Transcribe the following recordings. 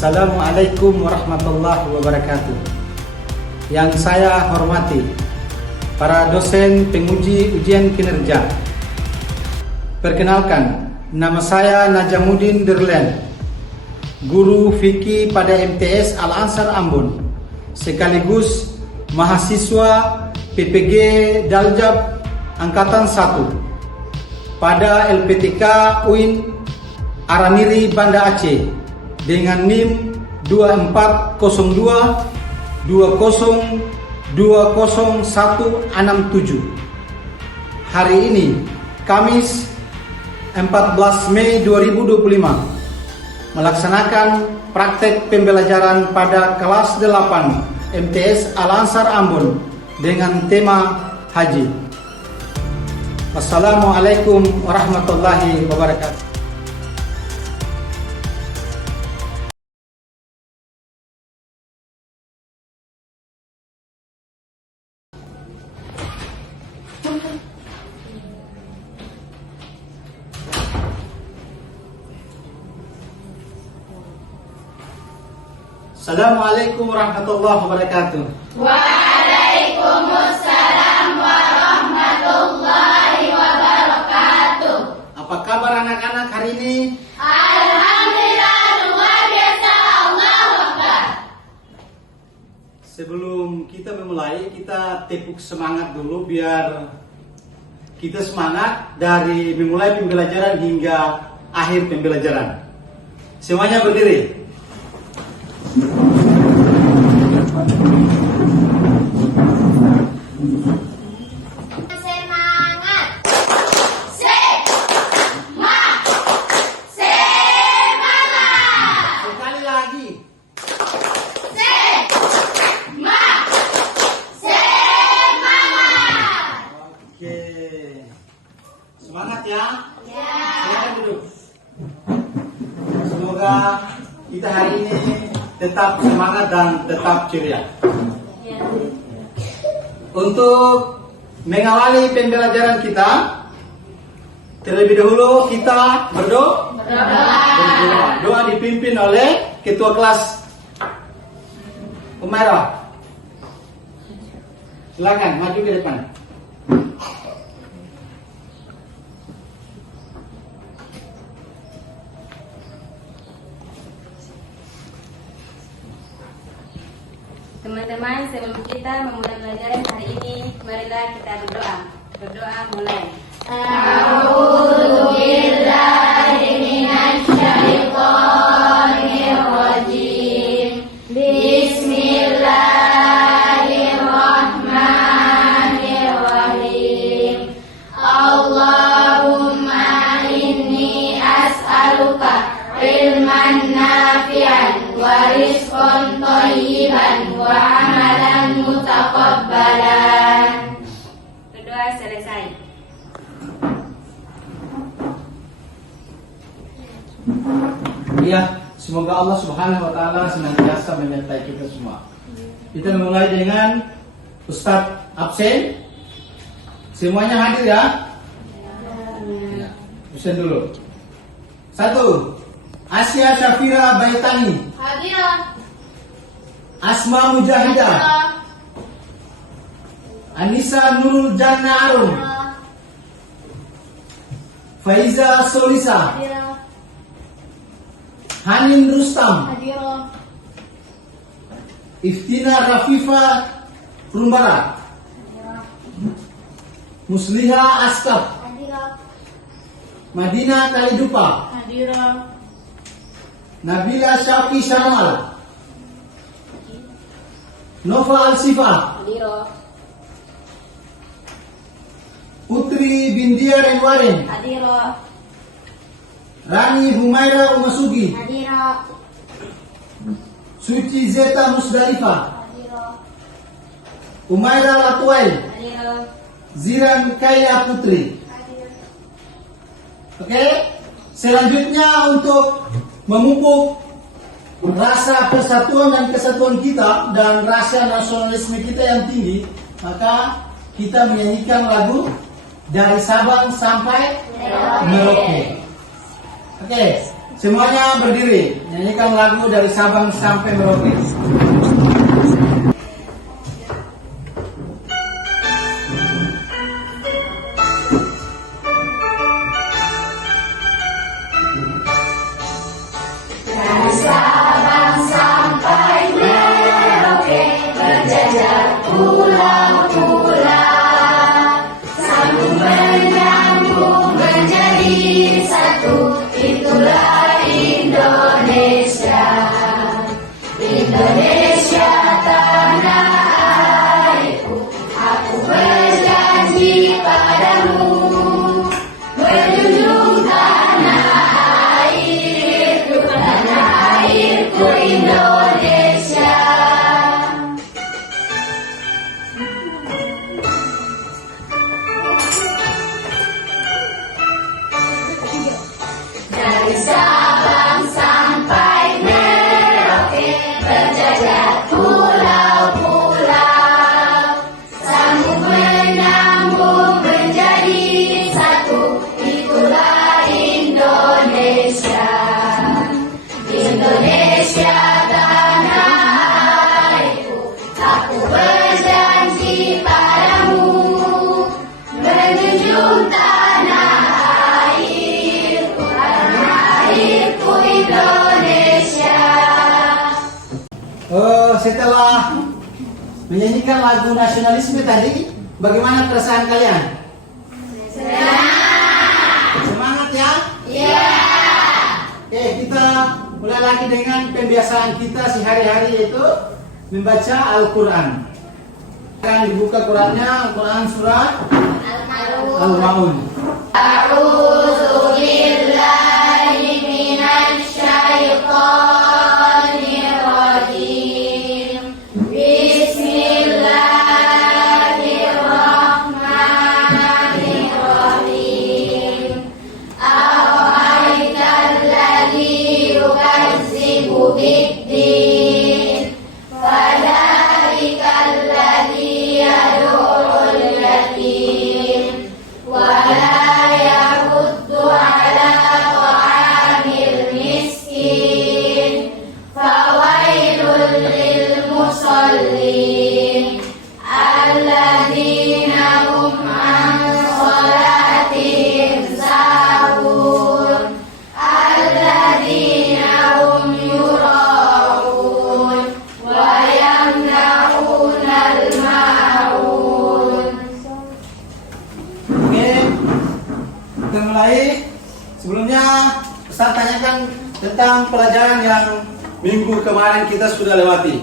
Assalamualaikum warahmatullahi wabarakatuh. Yang saya hormati para dosen penguji ujian kinerja. Perkenalkan, nama saya Najamuddin Dirlen, guru fikih pada MTS Al-Ansar Ambon, sekaligus mahasiswa PPG Daljab Angkatan 1 pada LPTK UIN Araniri Banda Aceh dengan NIM 2402020167. Hari ini, Kamis 14 Mei 2025, melaksanakan praktek pembelajaran pada kelas 8 MTS Al-Ansar Ambon dengan tema Haji. Wassalamualaikum warahmatullahi wabarakatuh. Assalamualaikum warahmatullahi wabarakatuh. Waalaikumsalam warahmatullahi wabarakatuh. Apa kabar anak-anak hari ini? Alhamdulillah, luar biasa. Allahu Akbar. Sebelum kita memulai, kita tepuk semangat dulu biar kita semangat dari memulai pembelajaran hingga akhir pembelajaran. Semuanya berdiri. Semangat. Semangat. Sekali lagi. Semangat. Oke. Semangat ya. Ya. Silakan duduk. Semoga kita hari ini tetap semangat dan tetap ceria. Untuk mengawali pembelajaran kita, terlebih dahulu kita berdoa. Doa dipimpin oleh Ketua Kelas Umairah. Silakan maju ke depan. Teman-teman, sebelum kita memulai pelajaran hari ini, marilah kita berdoa. Berdoa mulai. A'udzu billahi minasyaitonir rajim. Bismillahirrahmanirrahim. Allahumma inni as'aluka ilman nafi'an wa rizqan thayyiban wa amalan mutaqabbalan. Berdoa selesai. Ya, semoga Allah Subhanahu wa taala senantiasa menyertai kita semua. Kita mulai dengan Ustadz absen. Semuanya hadir ya? Ya. Absen dulu. 1. Asya Syafira Baitani. Hadirah. Asma Mujahidah. Anissa Nurul Janna Arum. Faiza Solisa. Hadirah. Hanin Rustam. Hadirah. Iftina Rafifa Rumbara. Musliha Askab. Hadirah. Madinah Kalidupa. Hadirah. Nabila Syafi Syamal. Nova Alsifa. Hadiro. Putri Bindia Renwarin. Hadiro. Rani Humaira Umasugi. Hadiro. Suci Zeta Musdalifah. Hadiro. Umaira Latwail. Hadiro. Ziran Kaila Putri. Oke, selanjutnya untuk memupuk rasa persatuan dan kesatuan kita dan rasa nasionalisme kita yang tinggi, maka kita menyanyikan lagu dari Sabang sampai Merauke. Oke, Semuanya berdiri, nyanyikan lagu dari Sabang sampai Merauke. Dari Sabang sampai Merauke, berjajar pulau-pulau, sambung menyambung menjadi satu, itulah Indonesia. Indonesia tanah airku, aku berjanji padamu, menjunjung tanah airku Indonesia. Dari Sabang sampai Merauke, berjajar pulau-pulau, sambung menyambung menjadi satu, itulah Indonesia. Indonesia tanah airku, aku berjanji padamu, menjunjung tanah airku Indonesia. Setelah menyanyikan lagu nasionalisme tadi, bagaimana perasaan kalian? Semangat ya? Iya. Oke, kita mulai lagi dengan pembiasaan kita sehari-hari, yaitu membaca Al-Quran. Akan dibuka Qurannya, Al-Quran surat Al-Maun. A'udzu billahi minasy syaithanir rajim. Bismillahirrahmanirrahim. Ara'aital ladzi yukazzibu bid-din, fadzalikal ladzi yad'ul yatim wa la yahuddu ala ta'amil miskin, fawailul lil musallin alladzina hum an salatihim sahun, alladzina hum yura'un wa yamna'unal ma'un. Oke, kita mulai. Sebelumnya, Ustaz tanyakan tentang pelajaran yang minggu kemarin kita sudah lewati.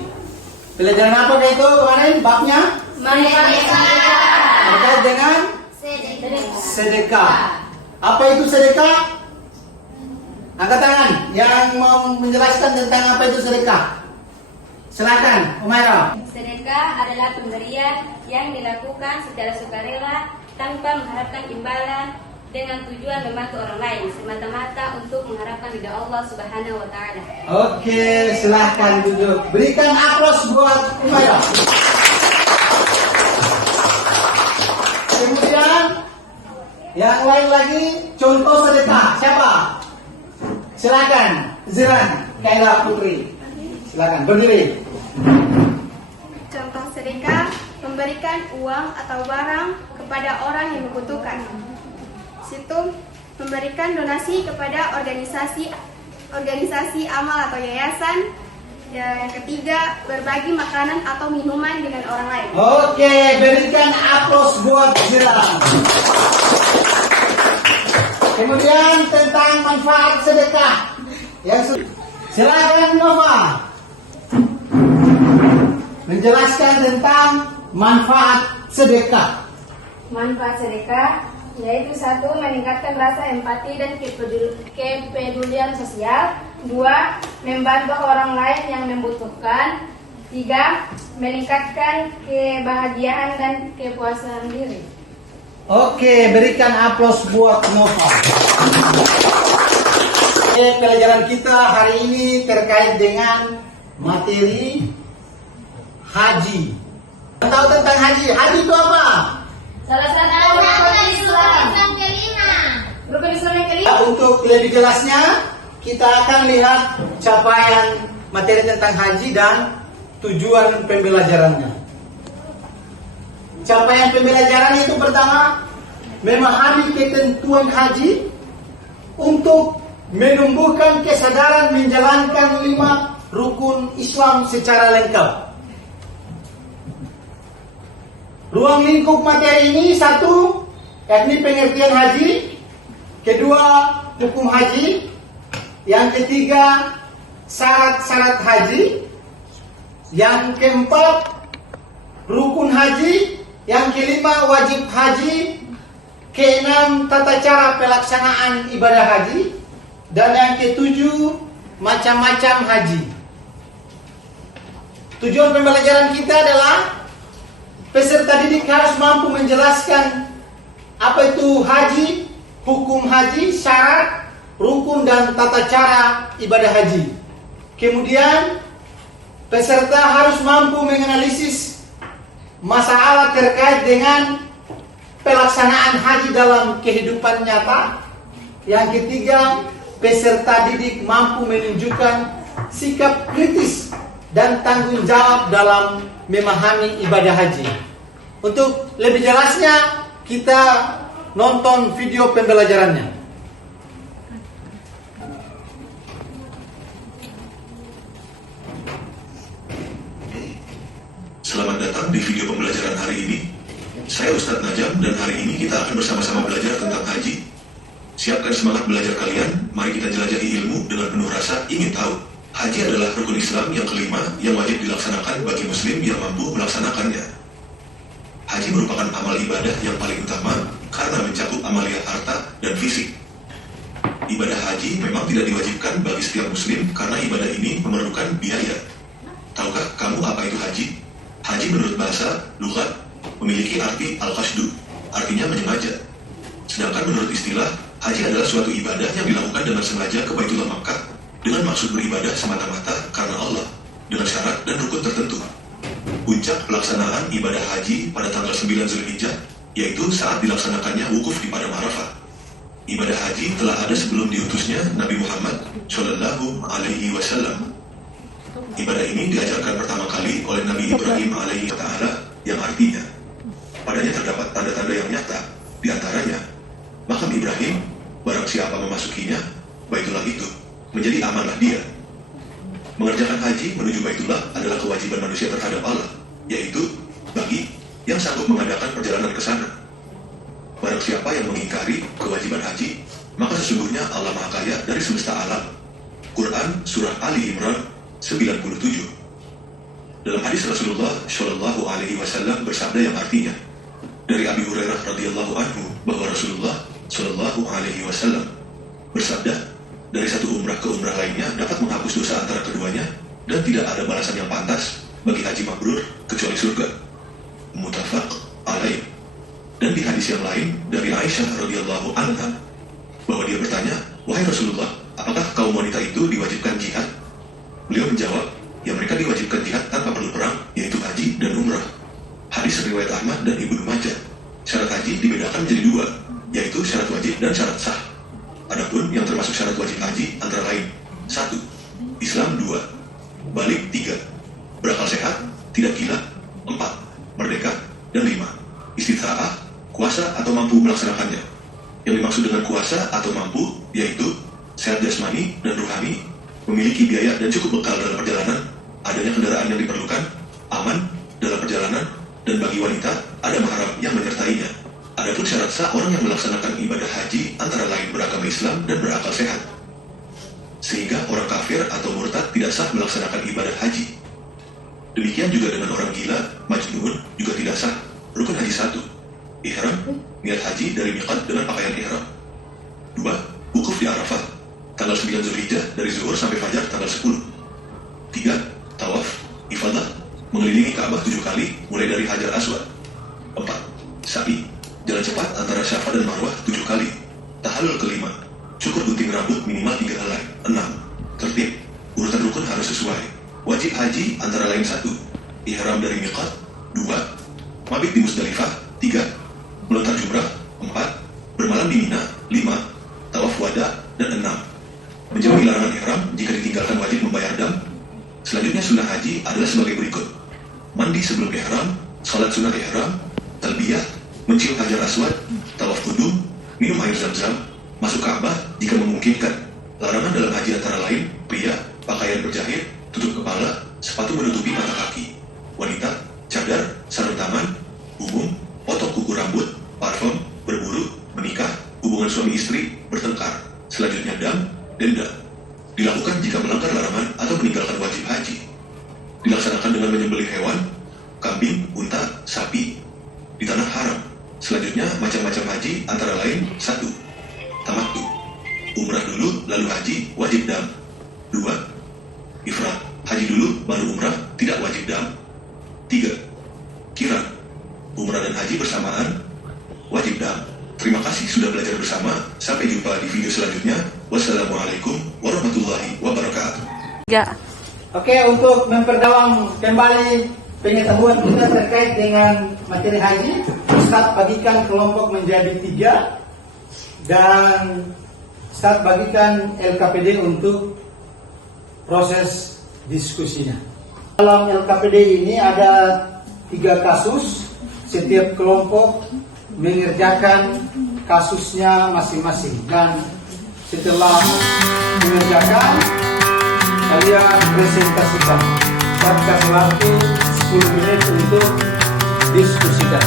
Pelajaran apa itu kemarin? Babnya terkait dengan sedekah. Apa itu sedekah? Angkat tangan yang mau menjelaskan tentang apa itu sedekah. Silakan, Umairah. Sedekah adalah pemberian yang dilakukan secara sukarela tanpa mengharapkan imbalan, dengan tujuan membantu orang lain semata-mata untuk mengharapkan ridha Allah Subhanahu wa taala. Oke, silahkan duduk. Berikan aplaus buat Umairah. Kemudian yang lain lagi contoh sedekah. Siapa? Silakan, Ziran Kaila Putri. Silakan berdiri. Contoh sedekah, memberikan uang atau barang kepada orang yang membutuhkan. Situ memberikan donasi kepada organisasi amal atau yayasan. Yang ketiga, berbagi makanan atau minuman dengan orang lain. Oke, berikan aplaus buat Ziran. Kemudian tentang manfaat sedekah. Silakan Nova menjelaskan tentang manfaat sedekah. Manfaat sedekah yaitu 1. Meningkatkan rasa empati dan kepedulian sosial. 2. Membantu orang lain yang membutuhkan. 3. Meningkatkan kebahagiaan dan kepuasan diri. Oke, berikan aplaus buat Nova. Oke, pelajaran kita hari ini terkait dengan materi haji. Tahu tentang haji? Haji itu apa? Salah satu rukun Islam kelima. Rukun Islam yang kelima. Untuk lebih jelasnya, kita akan lihat capaian materi tentang haji dan tujuan pembelajarannya. Capaian pembelajaran itu pertama, memahami ketentuan haji untuk menumbuhkan kesadaran menjalankan 5 rukun Islam secara lengkap. Ruang lingkup materi ini 1, yakni pengertian haji. 2, hukum haji. Yang 3, syarat-syarat haji. Yang 4, rukun haji. Yang 5, wajib haji. 6, tata cara pelaksanaan ibadah haji. Dan yang 7, macam-macam haji. Tujuan pembelajaran kita adalah peserta didik harus mampu menjelaskan apa itu haji, hukum haji, syarat, rukun, dan tata cara ibadah haji. Kemudian peserta harus mampu menganalisis masalah terkait dengan pelaksanaan haji dalam kehidupan nyata. Yang ketiga, peserta didik mampu menunjukkan sikap kritis dan tanggung jawab dalam memahami ibadah haji. Untuk lebih jelasnya, kita nonton video pembelajarannya. Selamat datang di video pembelajaran hari ini. Saya Ustadz Najam dan hari ini kita akan bersama-sama belajar tentang haji. Siapkan semangat belajar kalian, mari kita jelajahi ilmu dengan penuh rasa ingin tahu. Haji adalah rukun Islam yang kelima yang wajib dilaksanakan bagi muslim yang mampu melaksanakannya. Haji merupakan amal ibadah yang paling utama karena mencakup amalia harta dan fisik. Ibadah haji memang tidak diwajibkan bagi setiap muslim karena ibadah ini memerlukan biaya. Tahukah kamu apa itu haji? Haji menurut bahasa lughat memiliki arti al-qasdu, artinya menyengaja. Sedangkan menurut istilah, haji adalah suatu ibadah yang dilakukan dengan sengaja ke Baitullah Makkah dengan maksud beribadah semata-mata karena Allah dengan syarat dan rukun tertentu. Puncak pelaksanaan ibadah haji pada tanggal 9 Zulhijjah yaitu saat dilaksanakannya wukuf di Padang Arafah. Ibadah haji telah ada sebelum diutusnya Nabi Muhammad Shallallahu Alaihi Wasallam. Ibadah ini diajarkan pertama kali oleh Nabi Ibrahim alaihi ta'ala yang artinya padanya terdapat tanda-tanda yang nyata, di antaranya makam Ibrahim, barang siapa memasukinya, Baitullah itu menjadi amanah dia. Mengerjakan haji menuju Baitullah adalah kewajiban manusia terhadap Allah, yaitu bagi yang sanggup mengadakan perjalanan ke sana. Barang siapa yang mengingkari kewajiban haji, maka sesungguhnya Allah Maha Kaya dari semesta alam. Quran Surah Ali Imran 97. Dalam hadis Rasulullah Shallallahu Alaihi Wasallam bersabda yang artinya dari Abi Hurairah radhiyallahu anhu bahwa Rasulullah Shallallahu Alaihi Wasallam bersabda, dari satu umrah ke umrah lainnya dapat menghapus dosa antara keduanya dan tidak ada balasan yang pantas bagi haji mabrur kecuali surga. Muttafaq alaih. Dan di hadis yang lain dari Aisyah radhiyallahu anha bahwa dia bertanya, wahai Rasulullah, apakah kaum wanita itu diwajibkan jihad? Beliau menjawab, ya mereka diwajibkan jihad tanpa perlu perang, yaitu haji dan umrah. Hadis riwayat Ahmad dan Ibnu Majah. Syarat haji dibedakan menjadi 2, yaitu syarat wajib dan syarat sah. Adapun yang termasuk syarat wajib haji antara lain 1. Islam 2. Balik 3. Berakal sehat, tidak gila 4. Merdeka dan 5. Istita'ah, kuasa atau mampu melaksanakannya. Yang dimaksud dengan kuasa atau mampu yaitu sehat jasmani dan rohani, memiliki biaya dan cukup bekal dalam perjalanan, adanya kendaraan yang diperlukan, aman dalam perjalanan, dan bagi wanita ada mahram yang menyertainya. Adapun syarat sah orang yang melaksanakan ibadah haji antara lain beragama Islam dan berakal sehat. Sehingga orang kafir atau murtad tidak sah melaksanakan ibadah haji. Demikian juga dengan orang gila, majnun juga tidak sah. Rukun haji 1. Ihram, niat haji dari miqat dengan pakaian ihram. 2. Wukuf di Arafah, tanggal 9 Zulhijjah dari zuhur sampai fajar tanggal 10. 3. Tawaf, ifadah, mengelilingi Ka'bah 7 kali mulai dari Hajar Aswad. 4. Sa'i, jalan cepat antara Syafa dan Marwah 7 kali. Tahallul kelima, cukur gunting rambut minimal 3 helai. 6. Tertib, urutan rukun harus sesuai. Wajib haji antara lain 1. Ihram dari miqat. 2. Mabit di Musdalifah. 3. Melontar jumrah. 4. Bermalam di Mina. 5. Tawaf wada. Dan 6. Menjauhi larangan sebelum ihram, salat sunat ihram, talbiyah, mencium hajar aswad, tawaf kudum, minum air zam-zam, masuk Ka'bah jika memungkinkan. Larangan dalam haji antara lain, pria, pakaian berjahit, tutup kepala, sepatu menutupi mata kaki. Wanita, cadar, sarung tangan, umum, potong kuku rambut, parfum, berburu, menikah, hubungan suami istri, bertengkar. Selanjutnya denda. Dilakukan jika melanggar larangan atau meninggalkan wajib haji. Dilaksanakan dengan menyembelih hewan, kambing, unta, sapi, di tanah haram. Selanjutnya macam-macam haji antara lain 1. Tamattu, umrah dulu lalu haji, wajib dam. 2. Ifrad, haji dulu baru umrah, tidak wajib dam. 3. Qiran, umrah dan haji bersamaan, wajib dam. Terima kasih sudah belajar bersama. Sampai jumpa di video selanjutnya. Wassalamualaikum warahmatullahi wabarakatuh. Oke, untuk memperdalam kembali pengetahuan kita terkait dengan materi haji, Ustadz bagikan kelompok menjadi 3 dan Ustadz bagikan LKPD untuk proses diskusinya. Dalam LKPD ini ada 3 kasus, setiap kelompok mengerjakan kasusnya masing-masing, dan setelah mengerjakan kalian presentasikan. Saya kasih waktu 10 menit untuk diskusikan.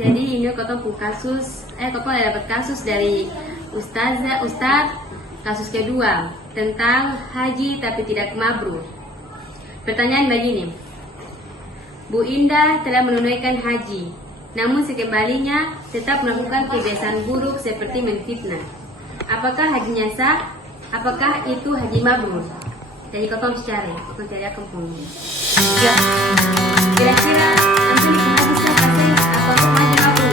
Jadi ini kotong kasus, kotong ada dapat kasus dari Ustaz kasus kedua tentang haji tapi tidak mabrur. Pertanyaan begini, Bu Indah telah menunaikan haji, namun sekembalinya tetap melakukan kebiasaan buruk seperti menfitnah. Apakah hajinya sah? Apakah itu haji mabrur? Jadi kotong cari akan penghuni. Kira-kira antum haji sah atau haji mabrur?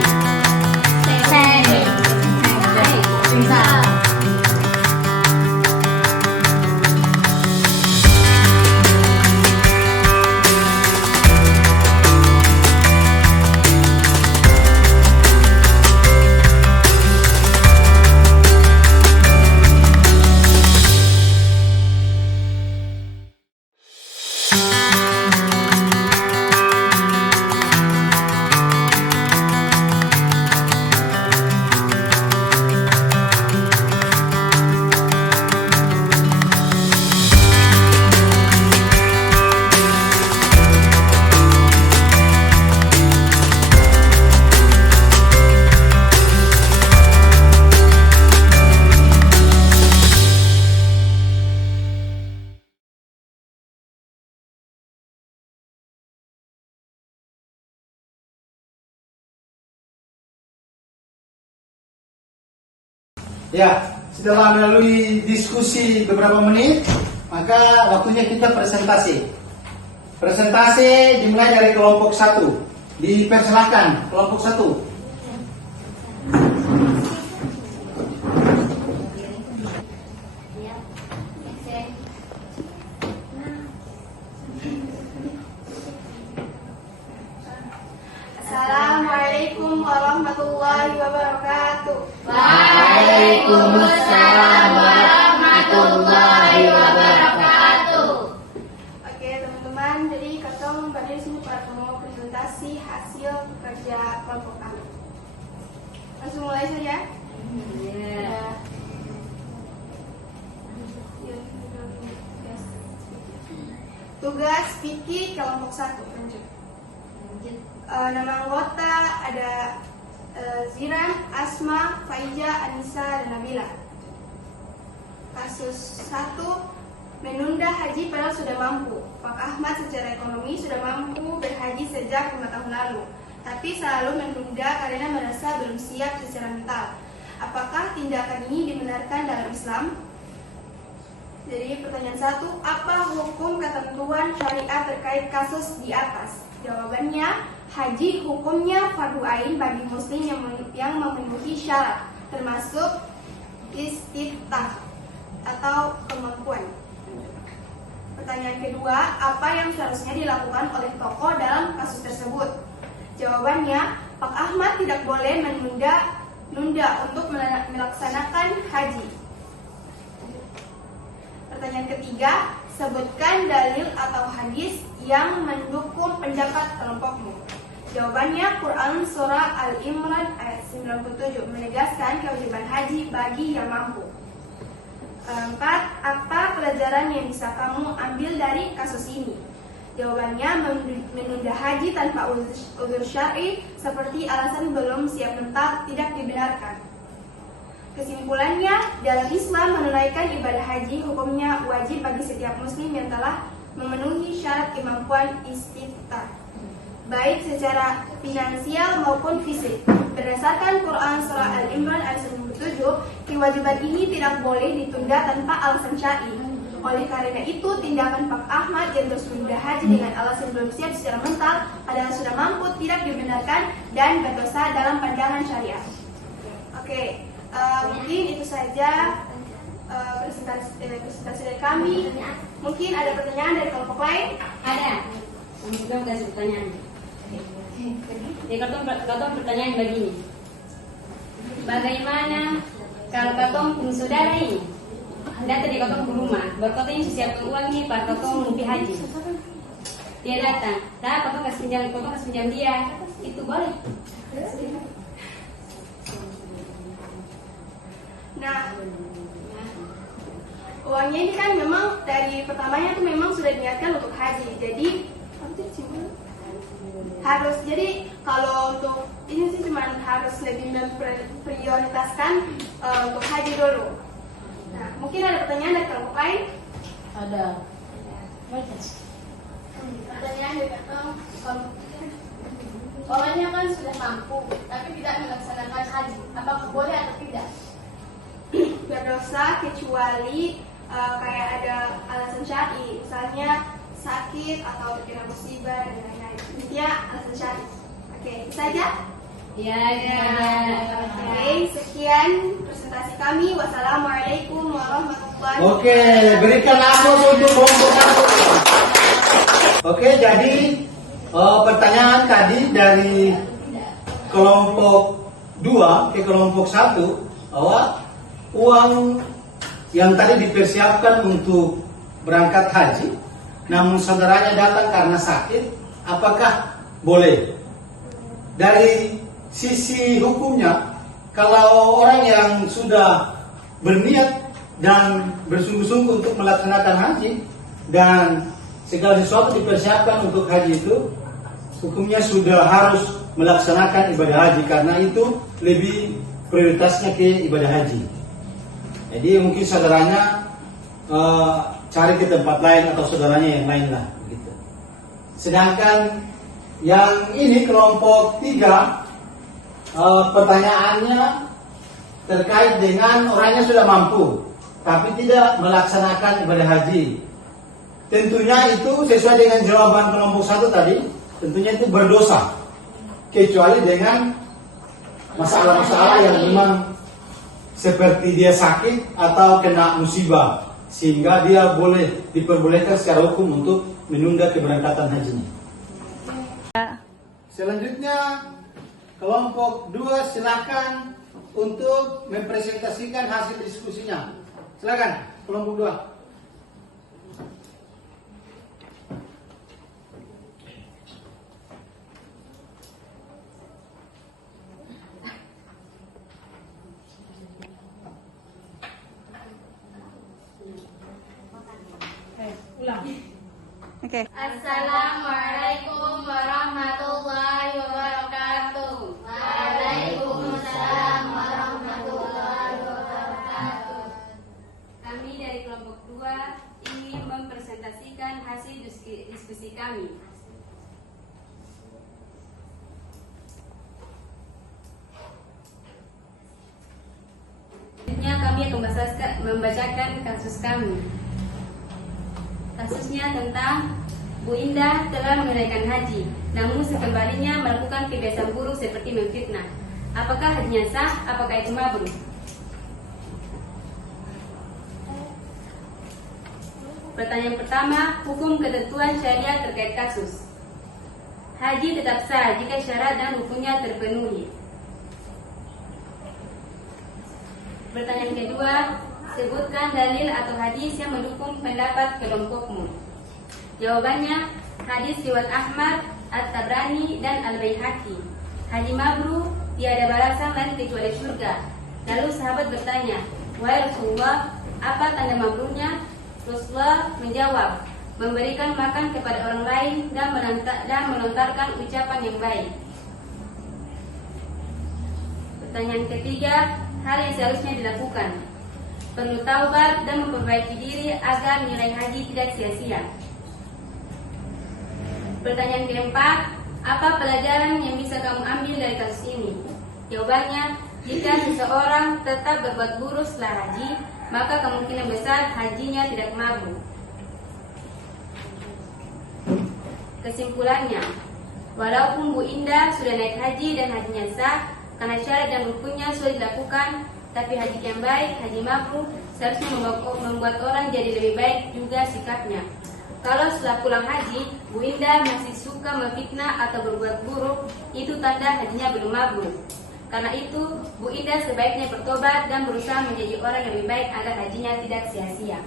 Ya, setelah melalui diskusi beberapa menit, maka waktunya kita presentasi. Presentasi dimulai dari kelompok 1. Dipersilakan kelompok 1. Assalamualaikum warahmatullahi wabarakatuh. Waalaikumsalam warahmatullahi wabarakatuh. Oke teman-teman, jadi ketong pada di sini para mau presentasi hasil kerja kelompok kami. Langsung mulai saja. Ya. Tugas fikih kelompok 1. Lanjut. Nama anggota ada Ziran, Asma, Faiza, Anissa, dan Nabila. Kasus 1, menunda haji padahal sudah mampu. Pak Ahmad secara ekonomi sudah mampu berhaji sejak 5 tahun lalu, tapi selalu menunda karena merasa belum siap secara mental. Apakah tindakan ini dibenarkan dalam Islam? Jadi pertanyaan 1, apa hukum ketentuan syariat terkait kasus di atas? Jawabannya, haji hukumnya fardu ain bagi muslim yang memenuhi syarat, termasuk istiftah. atau kemampuan. Pertanyaan kedua, apa yang seharusnya dilakukan oleh tokoh dalam kasus tersebut? Jawabannya, Pak Ahmad tidak boleh menunda untuk melaksanakan haji. Pertanyaan ketiga, sebutkan dalil atau hadis yang mendukung pendapat kelompokmu. Jawabannya, Quran Surah Al-Imran ayat 97 menegaskan kewajiban haji bagi yang mampu. Keempat, apa pelajaran yang bisa kamu ambil dari kasus ini? Jawabannya, menunda haji tanpa uzur syar'i seperti alasan belum siap mental tidak dibenarkan. Kesimpulannya, dalam Islam menunaikan ibadah haji hukumnya wajib bagi setiap muslim yang telah memenuhi syarat kemampuan istighfar, baik secara finansial maupun fisik. Berdasarkan Quran Surah Al-Imran ayat 97, kewajiban ini tidak boleh ditunda tanpa alasan syar'i. Oleh karena itu, tindakan Pak Ahmad yang terus menunda haji dengan alasan belum siap secara mental padahal sudah mampu tidak dibenarkan dan berdosa dalam pandangan syariat. Oke. Mungkin itu saja presentasi dari kami. Mungkin ada pertanyaan dari kelompok lain? Ada. Kita kasih pertanyaan. Jadi katong pertanyaan begini. Bagaimana kalau katong punya saudara ini datang di katong ke rumah, berkata ini siapkan uang nih, pak katong mau pergi haji. Dia datang, katong kasih pinjam dia, itu boleh? Nah, uangnya ini kan memang dari pertamanya tuh memang sudah diniatkan untuk haji. Jadi harus, jadi kalau untuk ini sih cuma harus lebih memprioritaskan untuk haji dulu. Nah, mungkin ada pertanyaan dari kelompok lain? Ada. Pertanyaan dari orangnya kan sudah mampu, tapi tidak melaksanakan haji. Apakah boleh atau tidak? Berdosa kecuali kayak ada alasan syar'i, misalnya sakit atau terkena musibah dan lain-lain. Intinya alasan syar'i. Oke, itu saja. Ya. Oke, sekian presentasi kami. Wassalamualaikum warahmatullahi wabarakatuh. Oke, berikan aplaus untuk kelompok satu. Oke, jadi pertanyaan tadi dari kelompok 2 ke kelompok 1 bahwa uang yang tadi dipersiapkan untuk berangkat haji, namun saudaranya datang karena sakit, apakah boleh? Dari sisi hukumnya, kalau orang yang sudah berniat dan bersungguh-sungguh untuk melaksanakan haji dan segala sesuatu dipersiapkan untuk haji itu, hukumnya sudah harus melaksanakan ibadah haji karena itu lebih prioritasnya ke ibadah haji. Jadi mungkin saudaranya cari ke tempat lain atau saudaranya yang lain lah, begitu. Sedangkan yang ini kelompok 3, pertanyaannya terkait dengan orangnya sudah mampu, tapi tidak melaksanakan ibadah haji. Tentunya itu sesuai dengan jawaban kelompok 1 tadi, tentunya itu berdosa, kecuali dengan masalah-masalah yang memang seperti dia sakit atau kena musibah, sehingga dia boleh diperbolehkan secara hukum untuk menunda keberangkatan hajinya. Selanjutnya kelompok 2 silakan untuk mempresentasikan hasil diskusinya. Silakan kelompok 2. Oke. Assalamualaikum warahmatullahi wabarakatuh. Waalaikumsalam warahmatullahi wabarakatuh. Kami dari kelompok 2 ingin mempresentasikan hasil diskusi kami. Selanjutnya kami akan membacakan kasus kami. Kasusnya tentang Bu Indah telah menunaikan haji, namun sekembalinya melakukan kebiasaan buruk seperti memfitnah. Apakah hajinya sah? Apakah itu mabrur? Pertanyaan pertama, hukum ketentuan syariat terkait kasus. Haji tetap sah jika syarat dan rukunnya terpenuhi. Pertanyaan kedua, sebutkan dalil atau hadis yang mendukung pendapat kelompokmu. Jawabannya, hadis riwayat Ahmad, At-Tabrani, dan Al-Baihaqi. Haji mabrur, tiada balasan lain kecuali surga. Lalu sahabat bertanya, wahai Rasulullah, apa tanda mabrurnya? Rasulullah menjawab, memberikan makan kepada orang lain dan melontarkan ucapan yang baik. Pertanyaan ketiga, hal yang seharusnya dilakukan. Perlu taubat dan memperbaiki diri agar nilai haji tidak sia-sia. Pertanyaan keempat, apa pelajaran yang bisa kamu ambil dari kasus ini? Jawabannya, jika seseorang tetap berbuat buruk setelah haji, maka kemungkinan besar hajinya tidak mabrur. Kesimpulannya, walaupun Bu Indah sudah naik haji dan hajinya sah, karena syarat dan rukunnya sudah dilakukan, tapi haji yang baik, haji mabrur, seharusnya membuat orang jadi lebih baik juga sikapnya. Kalau setelah pulang haji, Bu Indah masih suka memfitnah atau berbuat buruk, itu tanda hajinya belum mabrur. Karena itu, Bu Indah sebaiknya bertobat dan berusaha menjadi orang yang lebih baik agar hajinya tidak sia-sia.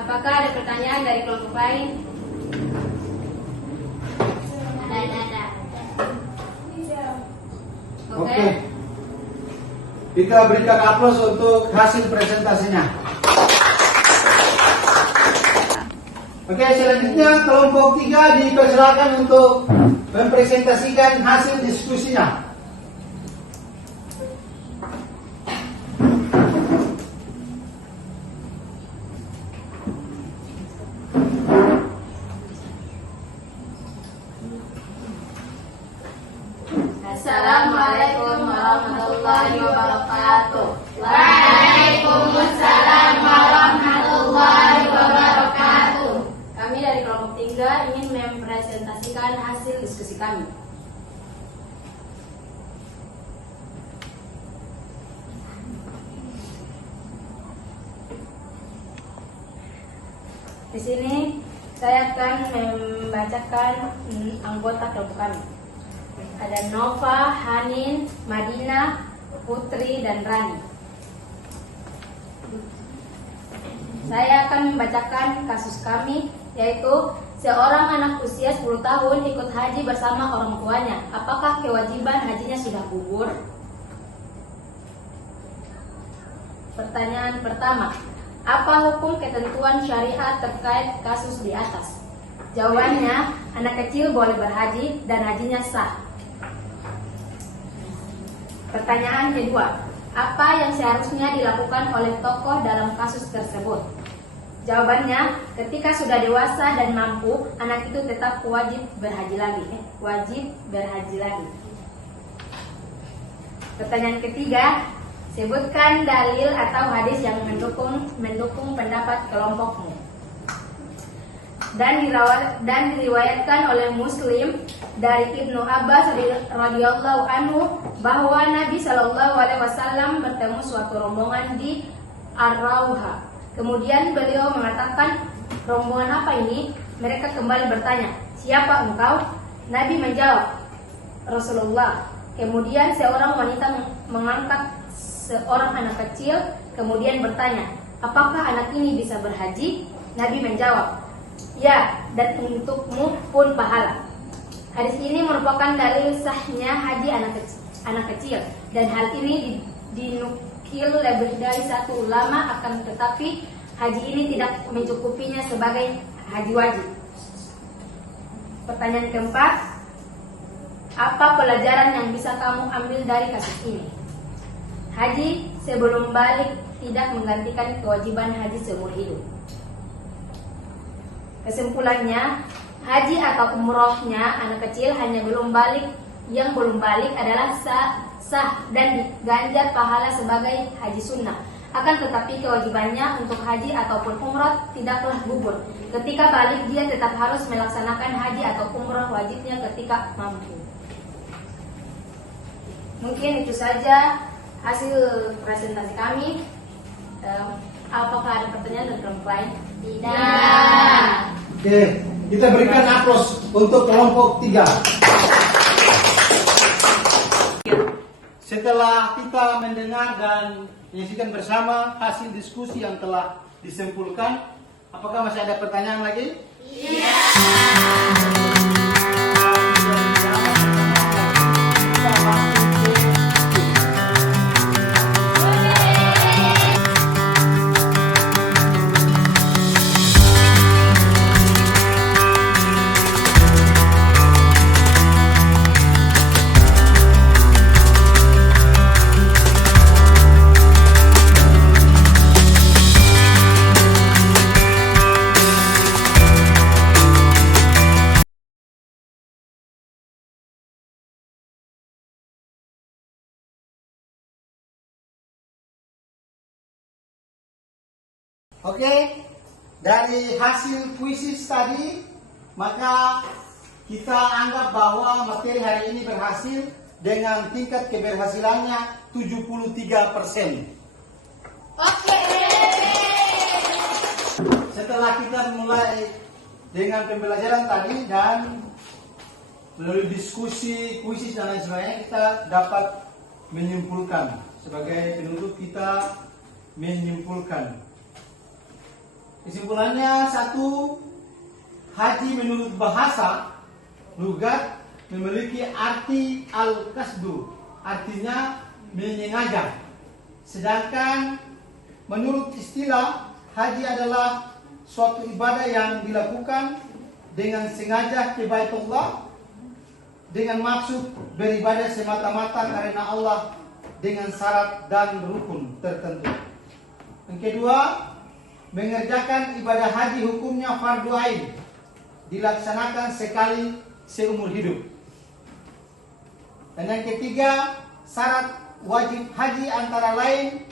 Apakah ada pertanyaan dari kelompok lain? Ada. Oke. Kita berikan aplaus untuk hasil presentasinya. Oke, selanjutnya kelompok 3 dipersilakan untuk mempresentasikan hasil diskusinya. Assalamualaikum warahmatullahi wabarakatuh. Waalaikumsalam warahmatullahi wabarakatuh. Kami dari kelompok 3 ingin mempresentasikan hasil diskusi kami. Di sini saya akan membacakan anggota kelompok kami. Ada Nova, Hanin, Madinah, Putri, dan Rani. Saya akan membacakan kasus kami, yaitu seorang anak usia 10 tahun ikut haji bersama orang tuanya. Apakah kewajiban hajinya sudah gugur? Pertanyaan pertama, apa hukum ketentuan syariat terkait kasus di atas? Jawabannya, anak kecil boleh berhaji dan hajinya sah. Pertanyaan kedua, apa yang seharusnya dilakukan oleh tokoh dalam kasus tersebut? Jawabannya, ketika sudah dewasa dan mampu, anak itu tetap wajib berhaji lagi. Pertanyaan ketiga, sebutkan dalil atau hadis yang mendukung pendapat kelompokmu. Dan diriwayatkan oleh Muslim dari Ibnu Abbas radhiyallahu anhu bahwa Nabi Shallallahu alaihi wasallam bertemu suatu rombongan di Ar-Rauha. Kemudian beliau mengatakan, rombongan apa ini? Mereka kembali bertanya, siapa engkau? Nabi menjawab, Rasulullah. Kemudian seorang wanita mengangkat seorang anak kecil, kemudian bertanya, apakah anak ini bisa berhaji? Nabi menjawab, ya, dan untukmu pun pahala. Hadis ini merupakan dalil sahnya haji anak kecil, dan hal ini dinukil lebih dari satu ulama, akan tetapi haji ini tidak mencukupinya sebagai haji wajib. Pertanyaan keempat, apa pelajaran yang bisa kamu ambil dari kasus ini? Haji sebelum balik tidak menggantikan kewajiban haji seumur hidup. Kesimpulannya, haji atau umrohnya anak kecil hanya belum balik. Yang belum balik adalah sah dan diganjar pahala sebagai haji sunnah. Akan tetapi kewajibannya untuk haji ataupun umroh tidaklah gugur. Ketika balik dia tetap harus melaksanakan haji atau umroh wajibnya ketika mampu. Mungkin itu saja hasil presentasi kami. Apakah ada pertanyaan dari kelompok lain? Tidak. Oke, kita berikan aplaus untuk kelompok 3. Setelah kita mendengar dan menyaksikan bersama hasil diskusi yang telah disimpulkan, apakah masih ada pertanyaan lagi? Oke, dari hasil kuisis tadi, maka kita anggap bahwa materi hari ini berhasil dengan tingkat keberhasilannya 73%. Setelah kita mulai dengan pembelajaran tadi dan melalui diskusi, kuisis dan lain sebagainya, kita dapat menyimpulkan. Sebagai penutup kita menyimpulkan. Kesimpulannya, 1. Haji menurut bahasa lugat memiliki arti al-qasdu, artinya menyengaja. Sedangkan menurut istilah, haji adalah suatu ibadah yang dilakukan dengan sengaja ke Baitullah dengan maksud beribadah semata-mata karena Allah dengan syarat dan rukun tertentu. Yang kedua, mengerjakan ibadah haji hukumnya fardu ain, dilaksanakan sekali seumur hidup. Dan yang ketiga, syarat wajib haji antara lain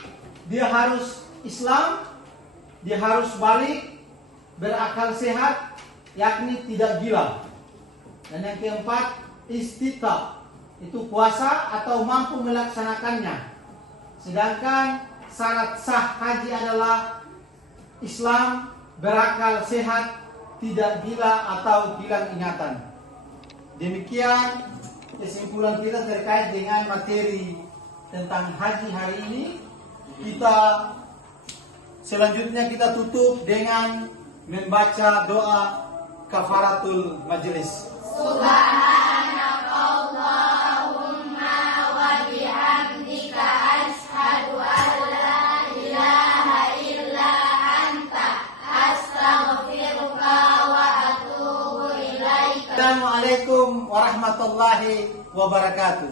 dia harus Islam, dia harus balik, berakal sehat, yakni tidak gila. Dan yang keempat, istita, itu puasa atau mampu melaksanakannya. Sedangkan syarat sah haji adalah Islam, berakal sehat, tidak gila atau hilang ingatan. Demikian kesimpulan kita terkait dengan materi tentang haji hari ini. Selanjutnya kita tutup dengan membaca doa kafaratul majelis. Assalamualaikum warahmatullahi wabarakatuh.